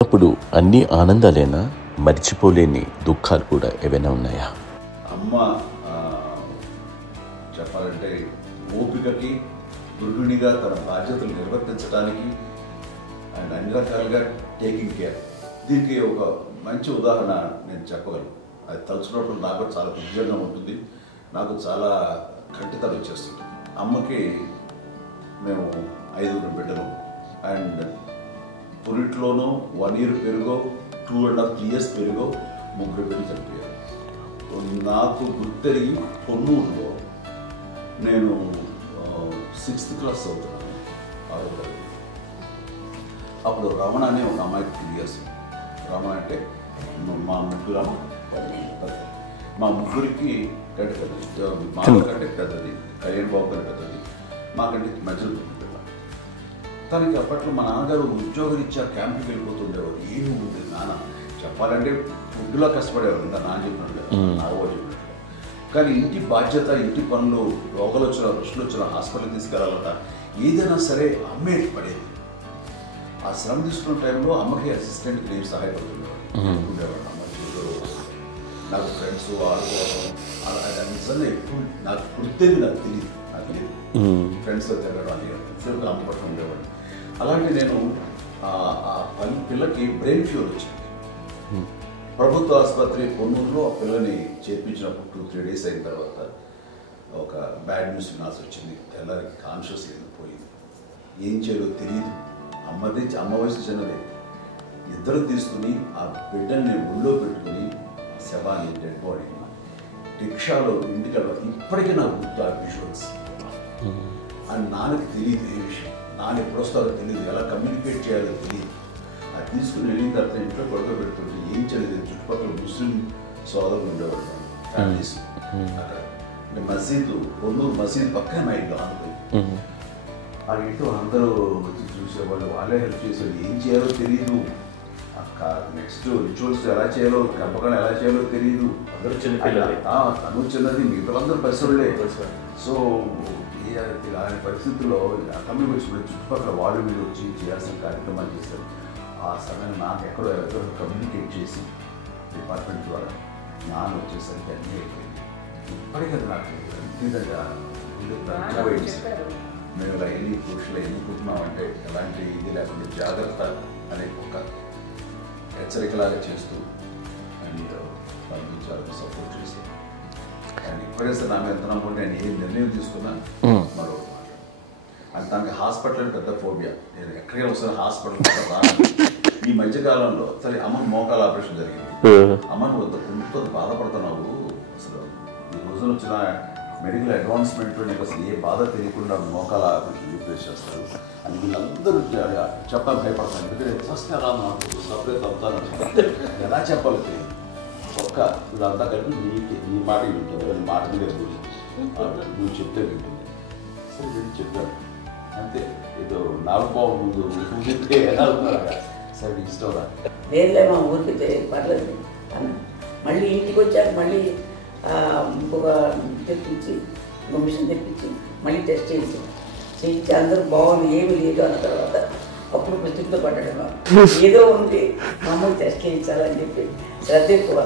అప్పుడు అన్ని ఆనందాలేనా? మర్చిపోలేని దుఃఖాలు కూడా ఏవైనా ఉన్నాయా? అమ్మ చెప్పాలంటే ఓపికకి, గృహిణిగా తన బాధ్యతలు నిర్వర్తించడానికి అండ్ అన్ని రకాలుగా టేకింగ్ కేర్, దీనికి ఒక మంచి ఉదాహరణ నేను చెప్పగలను. అది తలుచుకున్నప్పుడు నాకు చాలా ఉద్యోగంగా ఉంటుంది, నాకు చాలా ఖండితలు వచ్చేస్తుంది. అమ్మకి మేము 5 బిడ్డలు అండ్ పురిట్లోనూ 1 year పెరుగో 2.5 years పెరుగో 3 బిడ్డలు చనిపోయారు. నాకు గుర్తెరిగి పొన్నూరులో నేను 6th class చదువుతున్నాను, 6వ తరగతి. అప్పుడు రమణ అనే ఒక అమ్మాయికి 3 years. రమణ అంటే మా ముగ్గురు మా ముగ్గురికి కంటే పెద్దది, మా కంటే పెద్దది, కళ్యాణ్ బాబు కంటే పెద్దది, మాకంటే మధ్యలో పిల్ల. తనకి అప్పట్లో మా నాన్నగారు ఉద్యోగం ఇచ్చా క్యాంప్కి వెళ్ళిపోతుండేవారు. ఏమి ఉంది నాన్న చెప్పాలంటే ఫుడ్లో కష్టపడేవారు, ఇంకా నాన్న చెప్పినట్టు నాగో చెప్పినట్టు. కానీ ఇంటి బాధ్యత, ఇంటి పనులు, రోగాలు వచ్చిన రుషులు వచ్చిన హాస్పిటల్కి తీసుకెళ్ళాలట, ఏదైనా సరే అమ్మే పడేది. ఆ శ్రమ తీసుకున్న టైంలో అమ్మకి అసిస్టెంట్కి నేను సహాయపడుతుండేవాడు ఉండేవాడు. అమ్మ నాకు ఫ్రెండ్స్ ఆడుకోవడం అలా నిజంగా ఎప్పుడు నాకు గుర్తేది, నాకు తెలియదు ఫ్రెండ్స్తో తిరగడం అని సేపు అమ్మ పట్టుకుని ఉండేవాడు. అలాంటి నేను ఆ పిల్లకి బ్రెయిన్ ఫ్యూర్ వచ్చింది. ప్రభుత్వ ఆసుపత్రి పొన్నూరులో ఆ పిల్లని చేర్పించినప్పుడు 2-3 days అయిన తర్వాత ఒక బ్యాడ్ న్యూస్ వినాల్సి వచ్చింది. తెల్లరికి కాన్షియస్ పోయింది, ఏం చేయాలో తెలియదు. అమ్మ వయసు చిన్నదే. ఇద్దరు తీసుకుని ఆ బిడ్డల్ని ఒళ్ళో పెట్టుకుని శవాన్ని, డెడ్ బాడీ రిక్షాలో ఇంటికి వెళ్ళాలి. ఇప్పటికీ నాకు గుర్తు ఆ విజువల్స్. అని నాన్నకి తెలియదు ఏ విషయం, నాన్న ఎప్పుడు వస్తారో తెలియదు, ఎలా కమ్యూనికేట్ చేయాలో తెలియదు. అది తీసుకుని వెళ్ళిన తర్వాత ఇంట్లో పడుకోబెడుతుంటే ఏం చేయలేదు. చుట్టుపక్కల ముస్లిం సోదరులు ఉండేవాళ్ళు, ఫ్యామిలీస్. అక్కడ మసీదు, పొన్నూరు మసీదు పక్కనే మా ఇంట్లో ఆనుకుంది. ఆ ఇంట్లో అందరూ వచ్చి చూసేవాళ్ళు, వాళ్ళే హెల్ప్ చేసేవాళ్ళు. ఏం చేయాలో తెలియదు, నెక్స్ట్ రిచువల్స్ ఎలా చేయాలో, కంపకం ఎలా చేయాలో తెలియదు. తను చిన్నది, మిగతాందరూ పసివాళ్ళే. సో ఇలాంటి పరిస్థితుల్లో కమ్యూనికేషన్ చుట్టుపక్కల వాళ్ళు మీరు వచ్చి చేయాల్సిన కార్యక్రమాలు చేశారు. ఆ సమయం నాకు ఎక్కడో కమ్యూనికేట్ చేసి డిపార్ట్మెంట్ ద్వారా నాన్న వచ్చేసరికి అన్నీ అయిపోయింది. ఇప్పటికీ నాకు నిజంగా మేము ఇలా ఎన్ని పురుషులు ఎన్నుకుంటున్నామంటే ఎలాంటి ఇది లేకుండా జాగ్రత్త అనే ఒక హెచ్చరికలాగా చేస్తూ అండ్ పంపించాలని సపోర్ట్ చేసి అండ్ ఇప్పుడైతే నా మీద ఎంత నమ్ముకుంటే నేను ఏ నిర్ణయం తీసుకున్నా మరో అండ్ తనకి హాస్పిటల్ పెద్ద ఫోబియా. నేను ఎక్కడికి వస్తాను హాస్పిటల్ రాను. ఈ మధ్యకాలంలో సరే అమ్మకి మోకాల ఆపరేషన్ జరిగింది. అమ్మను కొంత బాధపడుతున్నావు, అసలు ఈ రోజున వచ్చిన మెడికల్ అడ్వాన్స్మెంట్లో నీకు అసలు ఏ బాధ తెలియకుండా మోకాల ఆపరేషన్ రీప్లేస్ చేస్తారు అని వీళ్ళందరూ చెప్పాలి భయపడతాను. ఎందుకంటే ఫస్ట్ ఎలా సపరేట్ అవుతాను, ఎలా చెప్పాలి తెలియదు. ఒక్క ఇదంతా కలిపి నీ మాట వింటుంది, అది మాట మీద నువ్వు చెప్తే వింటుంది. సరే నేను చెప్పాను అంతే. ఏదో నాలుగు ముందు చెప్తే ఎలా అవుతున్నారా, సరే ఇష్టం రా లేదులే మా ఊరికి పర్లేదు అన్న. మళ్ళీ ఇంటికి వచ్చాక మళ్ళీ ఇంకొక తెప్పించి, ఇంకో మిషన్ తెప్పించి మళ్ళీ టెస్ట్ చేయించి అందరూ బాగుంది, ఏమి లేదు అన్న తర్వాత అప్పుడు పుస్తకంతో పడ్డాడు. ఏదో ఉంది మామూలు టెస్ట్ చేయించాలని చెప్పి శ్రద్ధ ఎక్కువ.